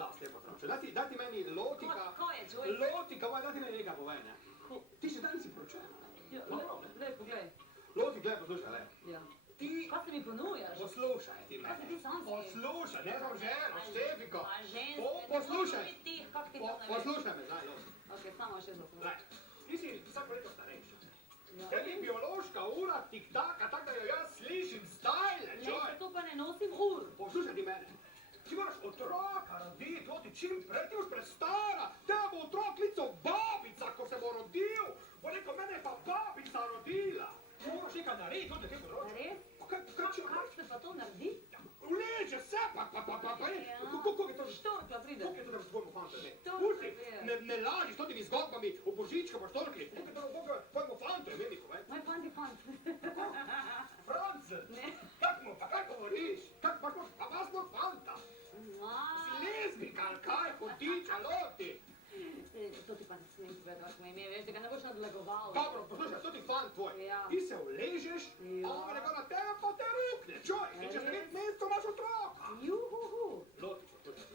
zdrav, slepo zdrav. Daj ti meni lotika. Ko je, čuj? Lotika, daj ti meni nekaj povej, ne? Ti še dan nisi poročena. Lej, poglej. Lotik, glej, poslušaj, lej. Ja. Ti... Kaj se mi ponujaš? Poslušaj ti Kaj si ti sam si? Poslušaj, ne znam ženo, Štefiko. A ženske, Poslušaj. ne ti, kak ti to ne veš? Poslušaj me, zdaj, Lotik. Ok, samo še zapravo. Lej, ti si vsako leto starejša. Tebi biološka ura tik-taka, tak da jo jaz slišim stajle, čoj. Ne, to pa ne nosim ur. Poslušaj ti mene. Ti moraš otroka roditi, Loti, čim prej, ti boš prestara. Teba bo otrok lico babica, ko se bo rodil. Bo rekel, mene je pa babica rodila. Moraš nekaj narediti, Loti, te področje. Res? Kaj se pa to naredi? Vleče se, pa, kako je to? Štorkla pride. Kako je to, da bi zgodbo fanta, ne? Štorkla Pusti, pride. ne laži s totimi zgodbami o božička pa štorkli. Kako je to, pojmo fanto, ime mi povej. Moj fant je fant. Franc, Ne. kaj govoriš? Pa vas moj fanta. Si lezbika, ali kaj, hodiča, Loti. To ti pa ne smem povedati, kako me ime, veš, da ga ne boš nadlegoval. Dobro, poslušaj, to ti fant tvoj. Ja. Ti se uležeš, on ga na tebe pa te rukne, čoj. In čez 9 mesecev imaš otroka. Juhuhu. Loti, poslušaj.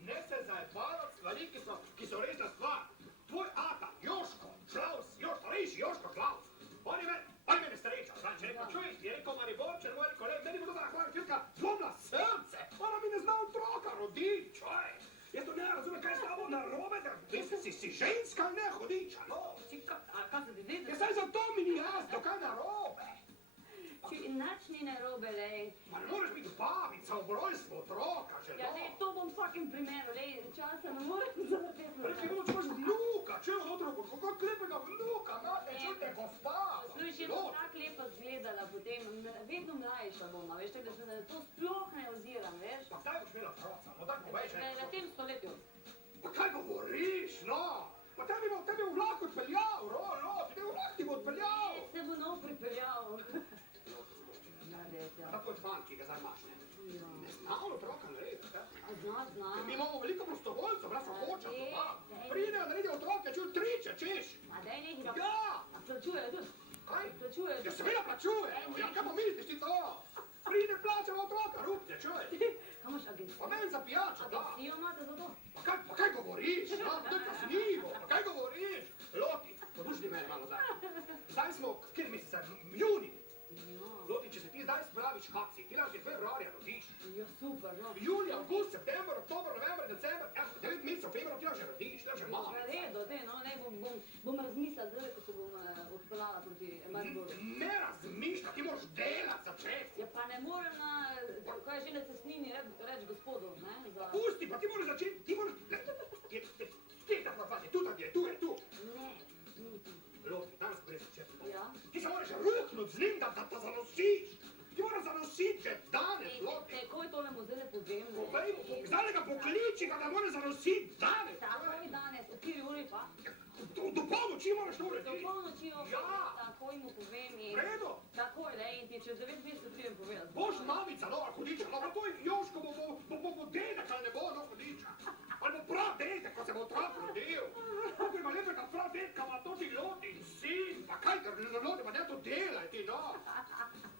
Ne se zajebavat stvari, ki so resna stvar. Tvoj ata, Joško, Šlaus, starejši Joško Šlaus. On je mene starejša, znači rekel, čuj, je rekel Mariborčer, moj rekel, meni bo to zahvala čutka zlomila srce. Ona mi ne zna otroka roditi, čuj. Jaz to ne razumem, kaj je s tabo narobe, da si ženska, ne hodiča, no. A kaj se ti zdi? Ja, saj zato mi ni jasno, kaj narobe. Nič ni narobe, lej. Pa ne moreš biti babica ob rojstvu otroka, že Ja, lej, to bom v vsakem primeru, lej, časa ne morem zavrteti. Reči, moč imaš vnuka, če je otrok, kako lepega vnuka, mate, čujte, gospa. Slušaj, bom tako lepo zgledala potem, vedno mlajša bom, veš, tako da se na to sploh ne oziram, veš. Pa kdaj boš imela otroka, no tako povej, že. Na tem stoletju. Pa kaj govoriš, no? Pa tebi bo vlak odpeljal, tebi vlak ti bo odpeljal. Se bo nov pripeljal. Ja, res, ja. Tako je fan, ki ga zdaj imaš, ne? Ne zna on otroka narediti, ne? Zna. Mi imamo veliko prostovoljcev, brez hoča, doma. Pridejo naredijo otroke, čuj, triče, češ. A daj nekaj. Ja! A plačujejo tudi? Kaj? Plačujejo tudi? Ja, seveda plačujejo, ja, kaj pa misliš ti to? Pride plačava otroka, rukne, čuj. Kaj imaš agencijo? Pa ven za pijačo, da. Agencijo imate za to? Pa kaj govoriš, no? To je kaznivo, pa kaj govoriš? Loti, poslušaj mene malo zdaj. Zdaj smo, kjer mesec, juni. Loti, če se ti zdaj spraviš kakci, ti nam že februarja rodiš. Ja, super, no. Julij, avgust, september, oktober, november, december, 9 mesecev, februar, ti nam že rodiš, ti nam že malo. Redo, no, ne, bom razmislila zdaj, ko se bom odpeljala proti Mariboru. Ne razmišlja, ti moraš delati začeti. Ja, pa ne morem kaj že na cestnini reči gospodu, ne? Pusti, pa ti moraš začeti, ti moraš... Kje je ta fazi, tu. Ne, ni tu. Loti, danes bo res začeti. Ja? Ti se moraš ruknut z njim, da zanosiš. Ti moraš zanositi že danes, Loti. Takoj tole mu zdaj ne povem. Povej mu, zdaj ga pokliči, da mora zanositi danes. Takoj danes, v kateri uri pa? Do polnoči moraš to Do urediti. polnoči, Ja. takoj mu povem in... Redo. Takoj, da in ti čez 9 mesecev pridem povedati. Boš mamica, no, hodiča, no, to je Joško bo dedek, ali ne bo, no, hodiča. Ali bo prav dedek, ko se bo otrok rodil. Kako ima lepega prav dedka, ima to ti Loti in sin. Pa kaj, Loti, pa ne to delaj ti, no.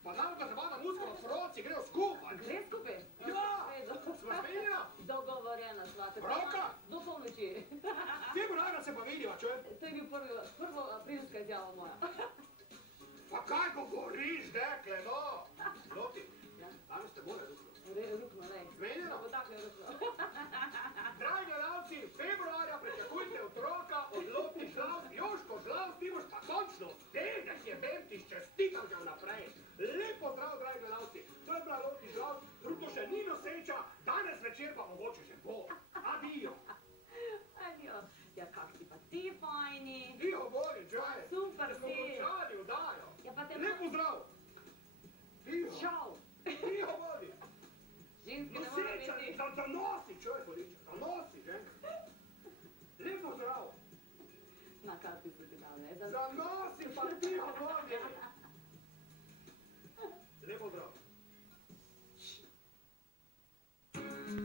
Pa znamo, da se vada muska v froci, grejo skupaj. Gre skupaj? Ja, smo zmenjena. Dogovorjena sva. Roka? Do polnoči. Februarja se pa vidiva, čujem. To je bil prvo aprilska izjava moja. Pa kaj govoriš, dekle, no? Loti, danes te more rukno. Rukno, lej. Zmenjeno? Bo takle rukno. Dragi gledalci, februarja pričakujte otroka od Loti Šlaus, Joško Šlaus, ti boš pa končno dedek je ti čestitam že vnaprej. Lep pozdrav, dragi gledalci, to je bila Loti Šlaus, rukno še ni noseča, danes večer pa mogoče že bo. Adijo. Adijo. Ja, kak si pa ti fajni. Tiho boli, čaj. Super smo si. končali vdajo. Ja, pa te... Lep pozdrav. Tiho. Čau. Tiho boli. Ženske ne more Noseča, biti. da nosi, čoj, hodiča, da nosi, ženka. Lep pozdrav. Na karti so ti dal, ne? Zanosi pa tiho boli. Lep pozdrav.